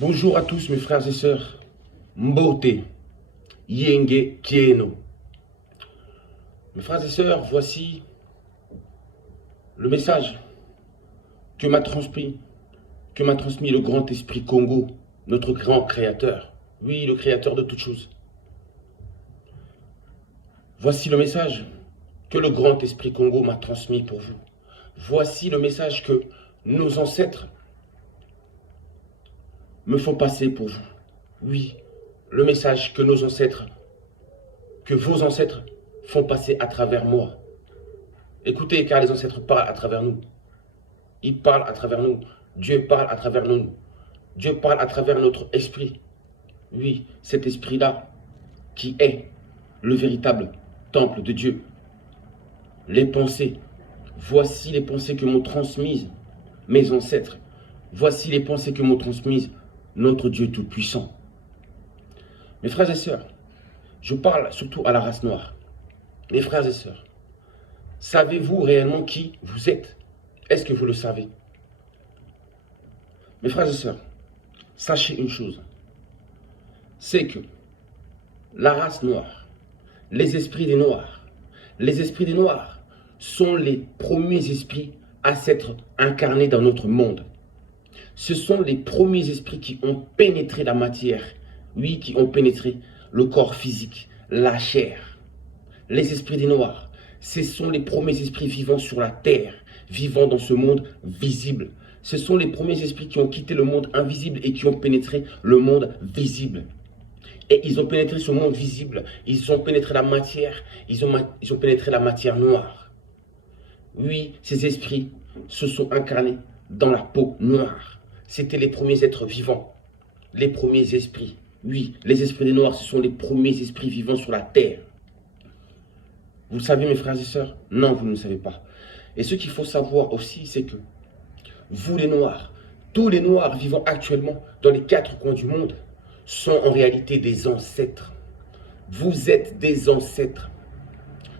Bonjour à tous mes frères et sœurs. Mbote, Yenge, Kieno. Mes frères et sœurs, voici le message que m'a transmis le grand esprit Congo, notre grand créateur. Oui, le créateur de toutes choses. Voici le message que le grand esprit Congo m'a transmis pour vous. Voici le message que nos ancêtres me font passer pour vous. Oui, le message que nos ancêtres, que vos ancêtres font passer à travers moi. Écoutez, car les ancêtres parlent à travers nous. Ils parlent à travers nous. Dieu parle à travers nous. Dieu parle à travers notre esprit. Oui, cet esprit-là qui est le véritable temple de Dieu. Les pensées. Voici les pensées que m'ont transmises mes ancêtres. Voici les pensées que m'ont transmises notre Dieu Tout-Puissant. Mes frères et sœurs, je parle surtout à la race noire. Mes frères et sœurs, savez-vous réellement qui vous êtes? Est-ce que vous le savez? Mes frères et sœurs, sachez une chose, c'est que la race noire, les esprits des noirs sont les premiers esprits à s'être incarnés dans notre monde. Ce sont les premiers esprits qui ont pénétré la matière, oui, qui ont pénétré le corps physique, la chair. Les esprits des noirs, ce sont les premiers esprits vivants sur la terre, vivant dans ce monde visible. Ce sont les premiers esprits qui ont quitté le monde invisible et qui ont pénétré le monde visible. Et ils ont pénétré ce monde visible, ils ont pénétré la matière, ils ont pénétré la matière noire. Oui, ces esprits se sont incarnés dans la peau noire. C'étaient les premiers êtres vivants, les premiers esprits. Oui, les esprits des noirs, ce sont les premiers esprits vivants sur la terre. Vous le savez, mes frères et sœurs? Non, vous ne le savez pas. Et ce qu'il faut savoir aussi, c'est que vous les noirs, tous les noirs vivant actuellement dans les quatre coins du monde, sont en réalité des ancêtres. Vous êtes des ancêtres.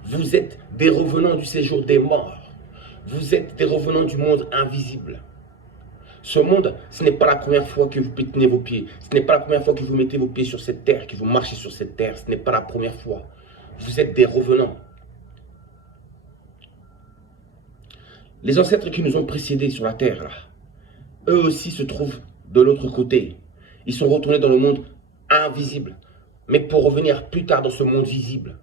Vous êtes des revenants du séjour des morts. Vous êtes des revenants du monde invisible. Ce monde, ce n'est pas la première fois que vous pétinez vos pieds. Ce n'est pas la première fois que vous mettez vos pieds sur cette terre, que vous marchez sur cette terre. Ce n'est pas la première fois. Vous êtes des revenants. Les ancêtres qui nous ont précédés sur la terre, là, eux aussi se trouvent de l'autre côté. Ils sont retournés dans le monde invisible, mais pour revenir plus tard dans ce monde visible.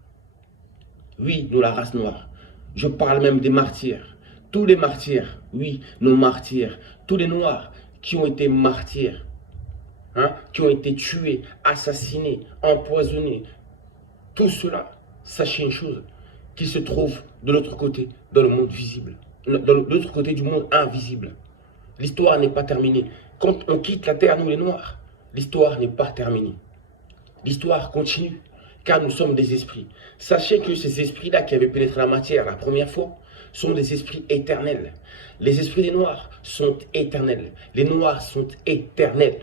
Oui, nous, la race noire. Je parle même des martyrs. Tous les martyrs, oui, nos martyrs. Tous les noirs qui ont été martyrs, hein, qui ont été tués, assassinés, empoisonnés. Tout cela, sachez une chose, qu'ils se trouvent de l'autre côté, dans le monde visible. De l'autre côté du monde invisible. L'histoire n'est pas terminée. Quand on quitte la terre, nous les noirs, l'histoire n'est pas terminée. L'histoire continue, car nous sommes des esprits. Sachez que ces esprits-là qui avaient pénétré la matière la première fois sont des esprits éternels. Les esprits des noirs sont éternels. Les noirs sont éternels.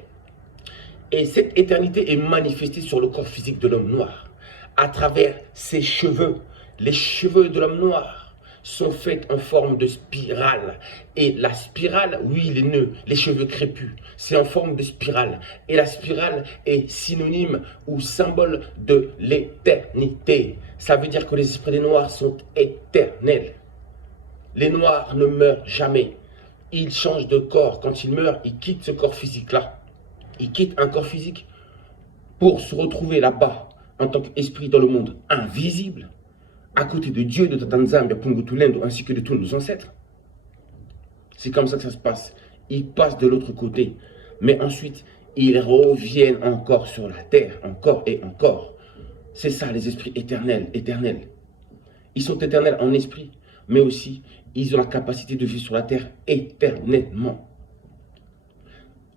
Et cette éternité est manifestée sur le corps physique de l'homme noir, à travers ses cheveux. Les cheveux de l'homme noir sont faits en forme de spirale. Et la spirale, oui, les nœuds, les cheveux crépus, c'est en forme de spirale. Et la spirale est synonyme ou symbole de l'éternité. Ça veut dire que les esprits des noirs sont éternels. Les noirs ne meurent jamais. Ils changent de corps. Quand ils meurent, ils quittent ce corps physique-là. Ils quittent un corps physique pour se retrouver là-bas en tant qu'esprit dans le monde invisible, à côté de Dieu, de Tatanzambia, Pungutulendo, ainsi que de tous nos ancêtres. C'est comme ça que ça se passe. Ils passent de l'autre côté. Mais ensuite, ils reviennent encore sur la terre, encore et encore. C'est ça, les esprits éternels, éternels. Ils sont éternels en esprit, mais aussi, ils ont la capacité de vivre sur la terre éternellement.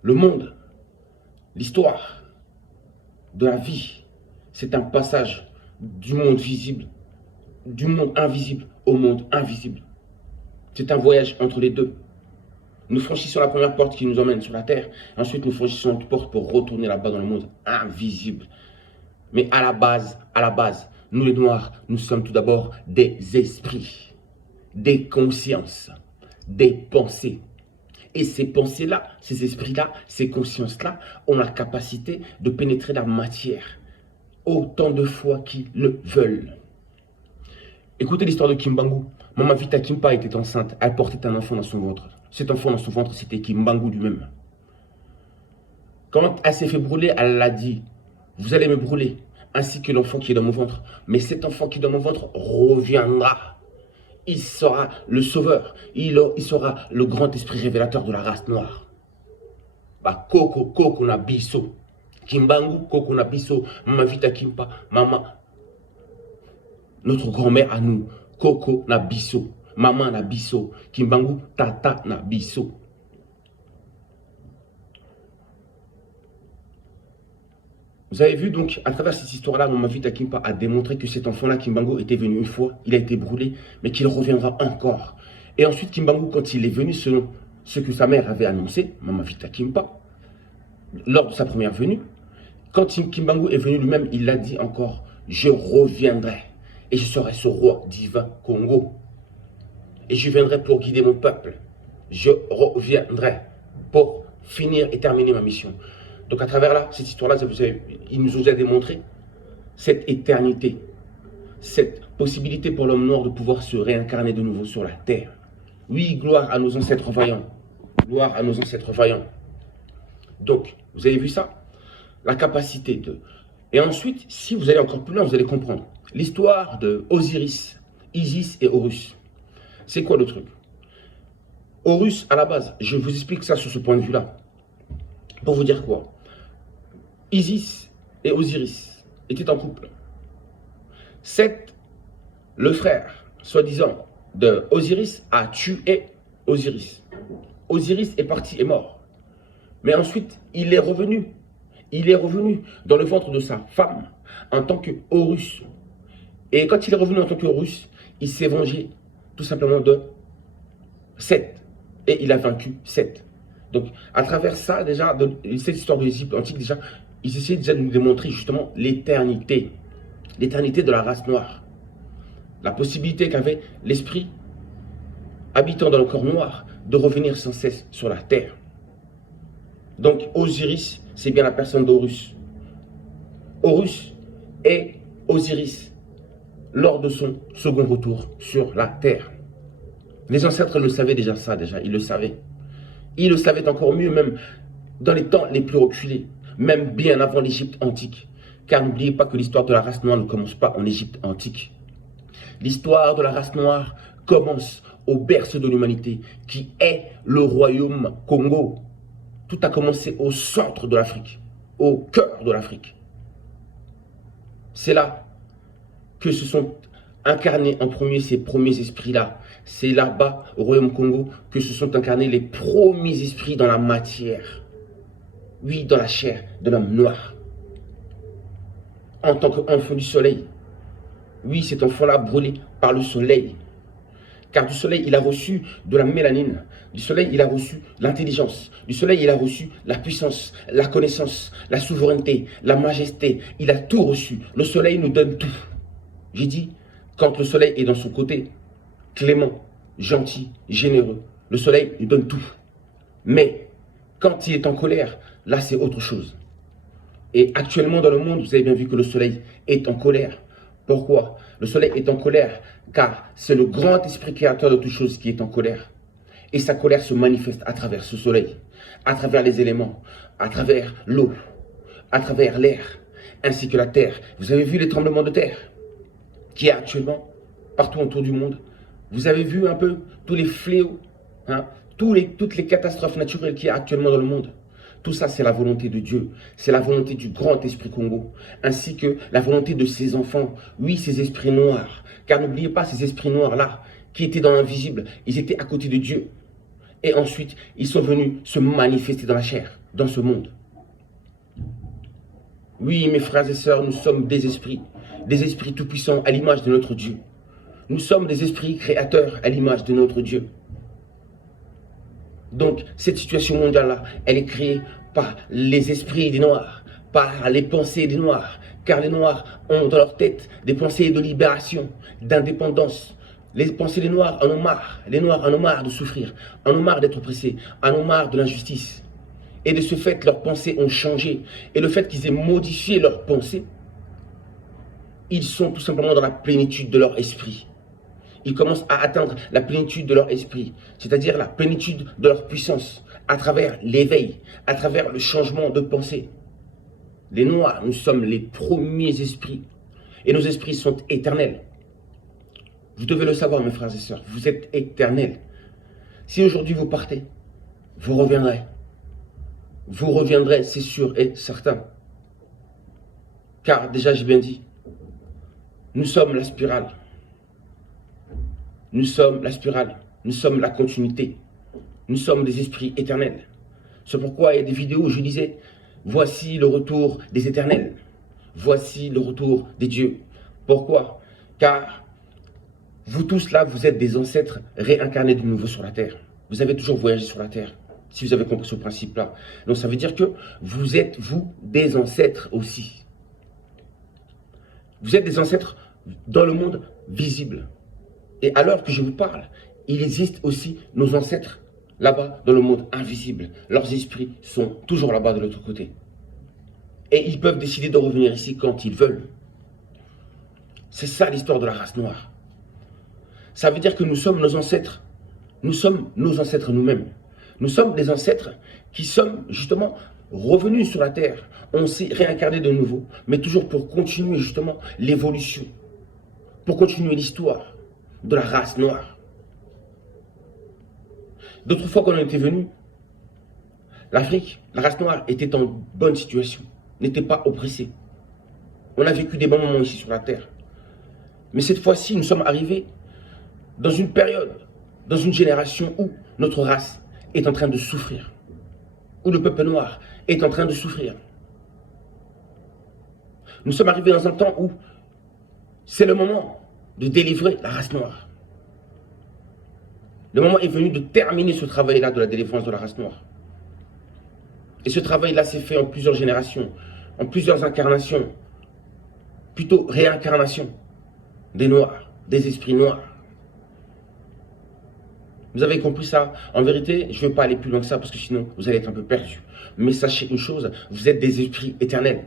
Le monde, l'histoire de la vie, c'est un passage du monde visible, du monde invisible au monde invisible. C'est un voyage entre les deux. Nous franchissons la première porte qui nous emmène sur la terre. Ensuite, nous franchissons une porte pour retourner là-bas dans le monde invisible. Mais à la base, nous les Noirs, nous sommes tout d'abord des esprits, des consciences, des pensées. Et ces pensées-là, ces esprits-là, ces consciences-là ont la capacité de pénétrer la matière autant de fois qu'ils le veulent. Écoutez l'histoire de Kimbangu. Maman Vita Kimpa était enceinte, elle portait un enfant dans son ventre. Cet enfant dans son ventre, c'était Kimbangu lui-même. Quand elle s'est fait brûler, elle l'a dit, vous allez me brûler, ainsi que l'enfant qui est dans mon ventre. Mais cet enfant qui est dans mon ventre reviendra. Il sera le sauveur, il sera le grand esprit révélateur de la race noire. Bah, Koko na biso. Kimbangu, Koko na biso, Maman Vita Kimpa, maman. Notre grand-mère à nous, Koko na biso, maman na biso, Kimbangu, tata na biso. Vous avez vu donc, à travers cette histoire-là, Maman Vita Kimpa a démontré que cet enfant-là, Kimbangu, était venu une fois, il a été brûlé, mais qu'il reviendra encore. Et ensuite, Kimbangu, quand il est venu, selon ce que sa mère avait annoncé, Maman Vita Kimpa, lors de sa première venue, quand Kimbangu est venu lui-même, il l'a dit encore, je reviendrai. Et je serai ce roi divin Congo. Et je viendrai pour guider mon peuple. Je reviendrai pour finir et terminer ma mission. Donc à travers là, cette histoire-là, il nous a démontré cette éternité, cette possibilité pour l'homme noir de pouvoir se réincarner de nouveau sur la terre. Oui, gloire à nos ancêtres vaillants. Gloire à nos ancêtres vaillants. Donc, vous avez vu ça? La capacité de... Et ensuite, si vous allez encore plus loin, vous allez comprendre. L'histoire de Osiris, Isis et Horus. C'est quoi le truc? Horus, à la base, je vous explique ça sur ce point de vue-là. Pour vous dire quoi? Isis et Osiris étaient en couple. Seth, le frère, soi-disant, de Osiris, a tué Osiris. Osiris est parti, est mort. Mais ensuite, il est revenu. Il est revenu dans le ventre de sa femme en tant que Horus. Et quand il est revenu en tant que Horus, il s'est vengé tout simplement de Seth. Et il a vaincu Seth. Donc, à travers ça, déjà, cette histoire de l'Égypte antique, déjà, ils essayaient déjà de nous démontrer justement l'éternité. L'éternité de la race noire. La possibilité qu'avait l'esprit habitant dans le corps noir de revenir sans cesse sur la terre. Donc, Osiris, c'est bien la personne d'Horus. Horus est Osiris lors de son second retour sur la terre. Les ancêtres le savaient déjà ça, ils le savaient. Ils le savaient encore mieux, même dans les temps les plus reculés, même bien avant l'Égypte antique. Car n'oubliez pas que l'histoire de la race noire ne commence pas en Égypte antique. L'histoire de la race noire commence au berceau de l'humanité, qui est le royaume Congo. Tout a commencé au centre de l'Afrique, au cœur de l'Afrique. C'est là que se sont incarnés en premier ces premiers esprits-là. C'est là-bas, au royaume Congo, que se sont incarnés les premiers esprits dans la matière. Oui, dans la chair de l'homme noir. En tant qu'enfant du soleil. Oui, cet enfant-là brûlé par le soleil. Car du soleil, il a reçu de la mélanine. Du soleil, il a reçu l'intelligence. Du soleil, il a reçu la puissance, la connaissance, la souveraineté, la majesté. Il a tout reçu. Le soleil nous donne tout. J'ai dit, quand le soleil est dans son côté, clément, gentil, généreux, le soleil nous donne tout. Mais quand il est en colère, là c'est autre chose. Et actuellement dans le monde, vous avez bien vu que le soleil est en colère. Pourquoi? Le soleil est en colère car c'est le grand esprit créateur de toutes choses qui est en colère. Et sa colère se manifeste à travers ce soleil, à travers les éléments, à travers l'eau, à travers l'air, ainsi que la terre. Vous avez vu les tremblements de terre qui est actuellement partout autour du monde. Vous avez vu un peu tous les fléaux, hein, toutes les catastrophes naturelles qu'il y a actuellement dans le monde. Tout ça, c'est la volonté de Dieu. C'est la volonté du grand esprit Congo, ainsi que la volonté de ses enfants. Oui, ces esprits noirs. Car n'oubliez pas ces esprits noirs-là, qui étaient dans l'invisible. Ils étaient à côté de Dieu. Et ensuite, ils sont venus se manifester dans la chair, dans ce monde. Oui, mes frères et sœurs, nous sommes des esprits tout-puissants à l'image de notre Dieu. Nous sommes des esprits créateurs à l'image de notre Dieu. Donc, cette situation mondiale-là, elle est créée par les esprits des Noirs, par les pensées des Noirs. Car les Noirs ont dans leur tête des pensées de libération, d'indépendance, Les pensées des Noirs en ont marre. Les Noirs en ont marre de souffrir, en ont marre d'être oppressés, en ont marre de l'injustice. Et de ce fait, leurs pensées ont changé. Et le fait qu'ils aient modifié leurs pensées, ils sont tout simplement dans la plénitude de leur esprit. Ils commencent à atteindre la plénitude de leur esprit, c'est-à-dire la plénitude de leur puissance, à travers l'éveil, à travers le changement de pensée. Les Noirs, nous sommes les premiers esprits. Et nos esprits sont éternels. Vous devez le savoir, mes frères et sœurs, vous êtes éternels. Si aujourd'hui vous partez, vous reviendrez. Vous reviendrez, c'est sûr et certain. Car déjà, j'ai bien dit, nous sommes la spirale. Nous sommes la spirale. Nous sommes la continuité. Nous sommes des esprits éternels. C'est pourquoi il y a des vidéos où je disais, voici le retour des éternels. Voici le retour des dieux. Pourquoi? Car vous tous là, vous êtes des ancêtres réincarnés de nouveau sur la terre. Vous avez toujours voyagé sur la terre, si vous avez compris ce principe-là. Donc ça veut dire que vous êtes, vous, des ancêtres aussi. Vous êtes des ancêtres dans le monde visible. Et à l'heure que je vous parle, il existe aussi nos ancêtres là-bas dans le monde invisible. Leurs esprits sont toujours là-bas de l'autre côté. Et ils peuvent décider de revenir ici quand ils veulent. C'est ça l'histoire de la race noire. Ça veut dire que nous sommes nos ancêtres. Nous sommes nos ancêtres nous-mêmes. Nous sommes des ancêtres qui sommes justement revenus sur la terre. On s'est réincarné de nouveau, mais toujours pour continuer justement l'évolution, pour continuer l'histoire de la race noire. D'autres fois qu'on était venu, l'Afrique, la race noire était en bonne situation, n'était pas oppressée. On a vécu des bons moments ici sur la terre. Mais cette fois-ci, nous sommes arrivés dans une période, dans une génération où notre race est en train de souffrir, où le peuple noir est en train de souffrir. Nous sommes arrivés dans un temps où c'est le moment de délivrer la race noire. Le moment est venu de terminer ce travail-là de la délivrance de la race noire. Et ce travail-là s'est fait en plusieurs générations, en plusieurs incarnations, plutôt réincarnations des noirs, des esprits noirs. Vous avez compris ça? En vérité, je ne vais pas aller plus loin que ça parce que sinon vous allez être un peu perdus. Mais sachez une chose, vous êtes des esprits éternels.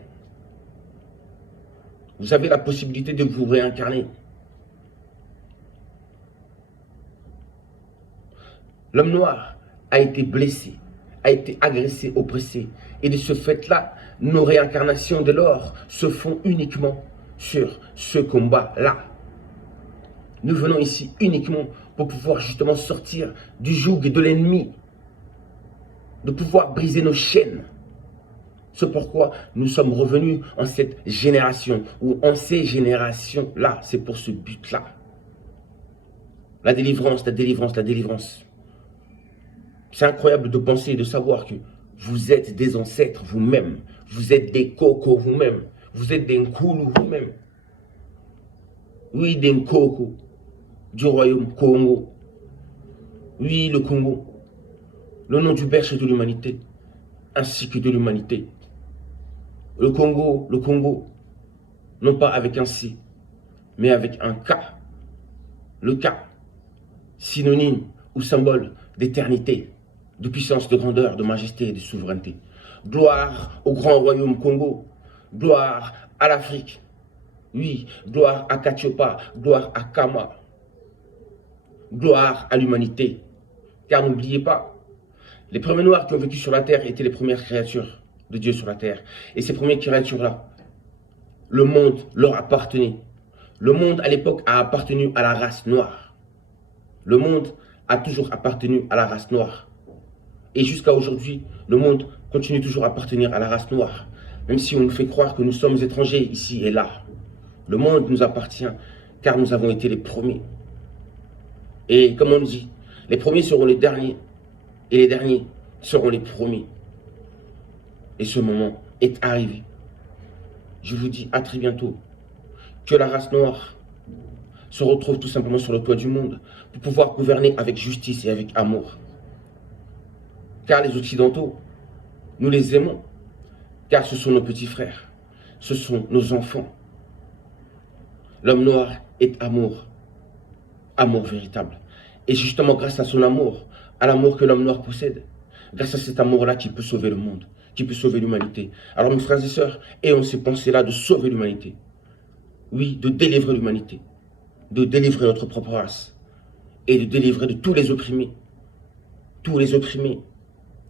Vous avez la possibilité de vous réincarner. L'homme noir a été blessé, a été agressé, oppressé. Et de ce fait-là, nos réincarnations de l'or se font uniquement sur ce combat-là. Nous venons ici uniquement pour pouvoir justement sortir du joug de l'ennemi, de pouvoir briser nos chaînes. C'est pourquoi nous sommes revenus en cette génération, ou en ces générations-là. C'est pour ce but-là. La délivrance, la délivrance, la délivrance. C'est incroyable de penser et de savoir que vous êtes des ancêtres vous-même. Vous êtes des cocos vous-même. Vous êtes des Nkulu vous-même. Oui, des Nkoko du royaume Congo. Oui, le Congo. Le nom du berceau de l'humanité, ainsi que de l'humanité. Le Congo, non pas avec un C, mais avec un K. Le K, synonyme ou symbole d'éternité, de puissance, de grandeur, de majesté et de souveraineté. Gloire au grand royaume Congo, gloire à l'Afrique, oui, gloire à Katiopa, gloire à Kama, gloire à l'humanité. Car n'oubliez pas, les premiers noirs qui ont vécu sur la terre étaient les premières créatures de Dieu sur la terre. Et ces premières créatures-là, le monde leur appartenait. Le monde à l'époque a appartenu à la race noire. Le monde a toujours appartenu à la race noire. Et jusqu'à aujourd'hui, le monde continue toujours à appartenir à la race noire. Même si on nous fait croire que nous sommes étrangers ici et là. Le monde nous appartient car nous avons été les premiers. Et comme on dit, les premiers seront les derniers et les derniers seront les premiers. Et ce moment est arrivé. Je vous dis à très bientôt. Que la race noire se retrouve tout simplement sur le toit du monde pour pouvoir gouverner avec justice et avec amour. Car les Occidentaux, nous les aimons, car ce sont nos petits frères, ce sont nos enfants. L'homme noir est amour. amour véritable. Et justement, grâce à son amour, à l'amour que l'homme noir possède, grâce à cet amour-là qui peut sauver le monde, qui peut sauver l'humanité. Alors mes frères et sœurs, ayons ces pensées-là de sauver l'humanité. Oui, de délivrer l'humanité, de délivrer notre propre race et de délivrer de tous les opprimés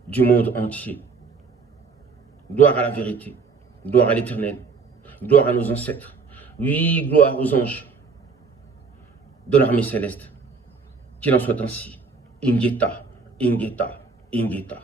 du monde entier. Gloire à la vérité, gloire à l'Éternel, gloire à nos ancêtres. Oui, gloire aux anges de l'armée céleste. Qu'il en soit ainsi. Ingeta, Ingeta, Ingeta.